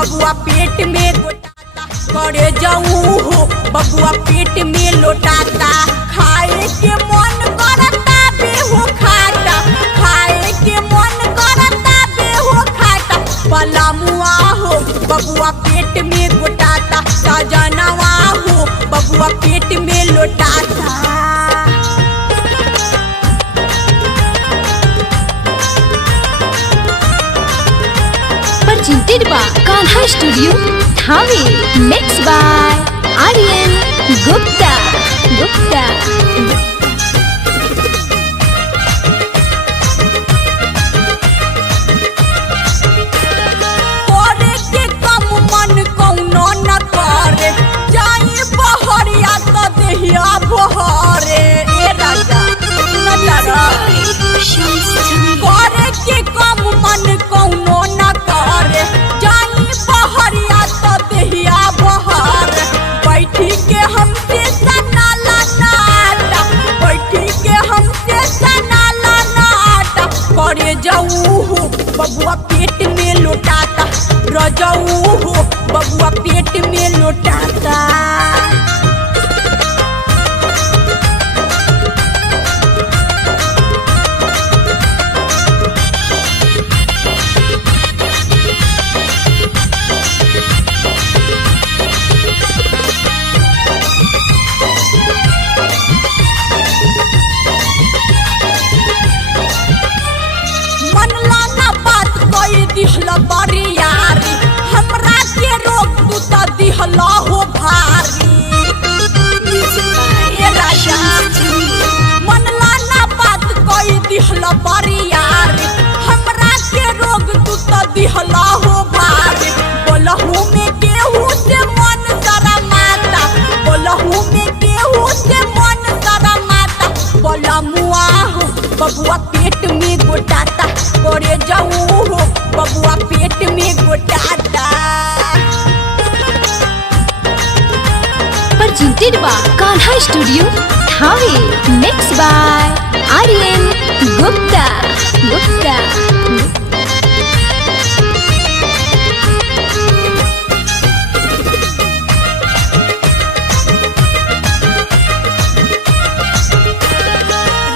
बबुआ पेट में गोटाता, करे जाऊ हो बबुआ पेट में लोटाता। खाए के मन करता बेहो खाता, खाए के मन करता बेहो खाता। पलामुआ हो बबुआ पेट में गोटाता, सजनवा हो बबुआ पेट में लोटाता। Presented by Kanha Studio, Thane. Mixed by Aryan Gupta. करे के कम मन कौनो न करे, जाई बहरिया तो देहिया बहरे। ए राजा नजरा करे के कम मन कौनो न करे, जाई बहरिया तो देहिया बहरे। बैठी के हमसे सनाला नाटा, बैठी के हमसे सनाला नाटा। करे जाऊ हो बबुआ पेट में लोटाता, रजाऊ हो बबुआ पेट में लोटाता। मनला ना बात कोई दिहला बरियारी, हमरा के रोक तू तो दिहला हो भारी। ए राजा मनला ना बात कोई दिहला बरियारी, हमरा के रोक तू तो दिहला हो भारी। बोलहू में केहू से मन जरा माता, बोलहू में केहू से मन जरा माता। बोला मुआ हो बबुआ पेट में गोटाता, करे जाऊ हो बबुआ पेट में गोटाता। Presented by Kanha Studio, Thane. Mixed by Aryan Gupta.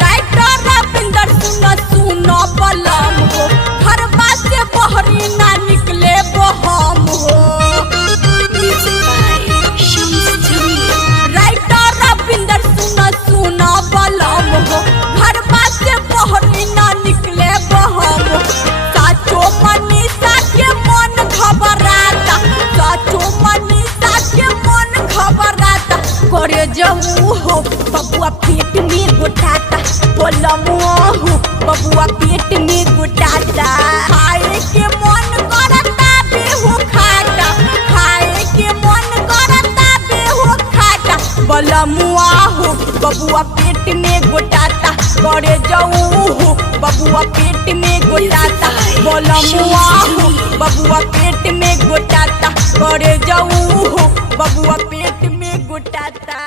Writer Ravinder सुनो बलम हो, घरबा से बहरी ना निकले बहम हो। राइटर रविंदर सुनो बलम हो, घरबा से बहरी ना निकले बहम हो। साचो मनीषा के मन घबराता, साचो मनीषा के मन घबराता। करे जाऊ हो बबुआ पेट में गोटाता, बोलमुआ हो बबुआ पेट में गोटाता। खाए के मन करता बेहो खाता, खाए के मन करता बेहो खाता। बोलमुआ हो बबुआ पेट में गोटाता, करे जाऊ हो बबुआ पेट में गोटाता। बोलमुआ हो बबुआ पेट में गोटाता, करे जाऊ हो बबुआ पेट में गोटाता।